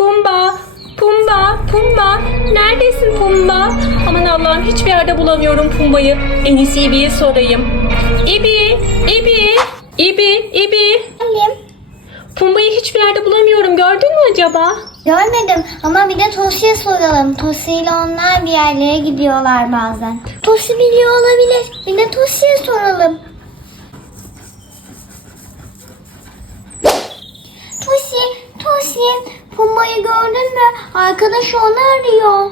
Pumba, Pumba, Pumba. Neredesin Pumba? Aman Allah'ım hiçbir yerde bulamıyorum Pumba'yı. En iyisi İbi'ye sorayım. İbi, İbi, İbi, İbi. Annem. Pumba'yı hiçbir yerde bulamıyorum. Gördün mü acaba? Görmedim ama bir de Tosi'ye soralım. Tosi ile onlar bir yerlere gidiyorlar bazen. Tosi biliyor olabilir. Bir de Tosi'ye soralım. Tosi, Tosi. Pumba'yı gördün mü? Arkadaş onu arıyor.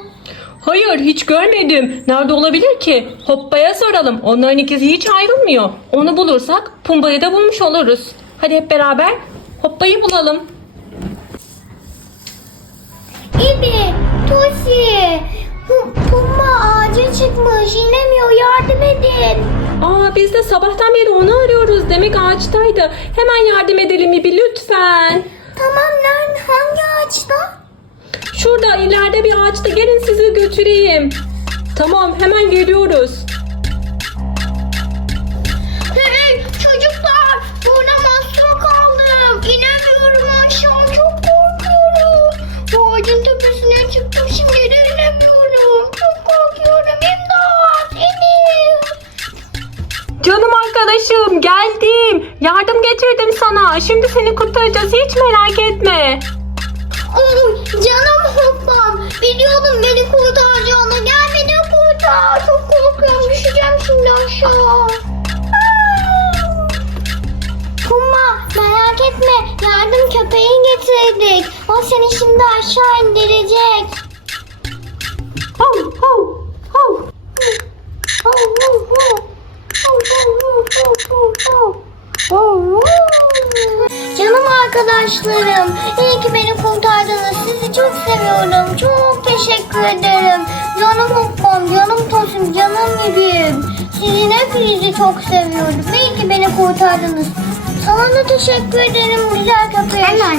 Hayır hiç görmedim. Nerede olabilir ki? Hoppa'ya soralım. Onların ikisi hiç ayrılmıyor. Onu bulursak Pumba'yı da bulmuş oluruz. Hadi hep beraber Hoppa'yı bulalım. İbi, Tosi. Pu- Pumba ağaca çıkmış. İnemiyor. Yardım edin. Aa biz de sabahtan beri onu arıyoruz. Demek ağaçtaydı. Hemen yardım edelim İbi lütfen. Tamam nerede? Hangi ileride bir ağaçta gelin sizi götüreyim. Tamam hemen geliyoruz. Hey çocuklar burada mahsur kaldım. İnemiyorum aşağı çok korkuyorum. Bu ağacın tepesine çıktım şimdi de inemiyorum. Çok korkuyorum imdat Emir. Canım arkadaşım geldim. Yardım getirdim sana. Şimdi seni kurtaracağız hiç merak etme. Oy hoppam. Biliyordum beni kurtaracağını. Gel beni kurtar. Çok korkuyorum düşeceğim şimdi aşağı. Puma merak etme yardım köpeği getirdik. O seni şimdi aşağı indirecek. Hav hav hav. Canım arkadaşlarım, iyi ki beni çok seviyorum. Çok teşekkür ederim. Canım Hoppam, canım Tosun, canım Gibim. Sizin hepinizi çok seviyorum. İyi ki beni kurtardınız. Sana da teşekkür ederim güzel köpek. Hemen.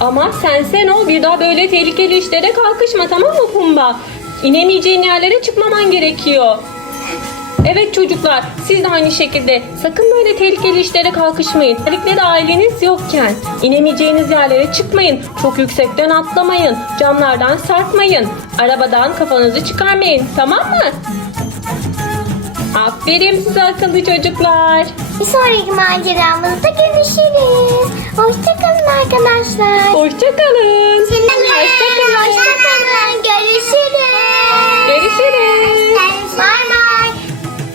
Ama sen sen ol bir daha böyle tehlikeli işlere kalkışma tamam mı Pumba? İnemeyeceğin yerlere çıkmaman gerekiyor. Evet çocuklar siz de aynı şekilde sakın böyle tehlikeli işlere kalkışmayın. Özellikle de aileniz yokken inemeyeceğiniz yerlere çıkmayın. Çok yüksekten atlamayın. Camlardan sarkmayın. Arabadan kafanızı çıkarmayın. Tamam mı? Aferin size akıllı çocuklar. Bir sonraki maceramızda görüşürüz. Hoşçakalın arkadaşlar. Hoşçakalın.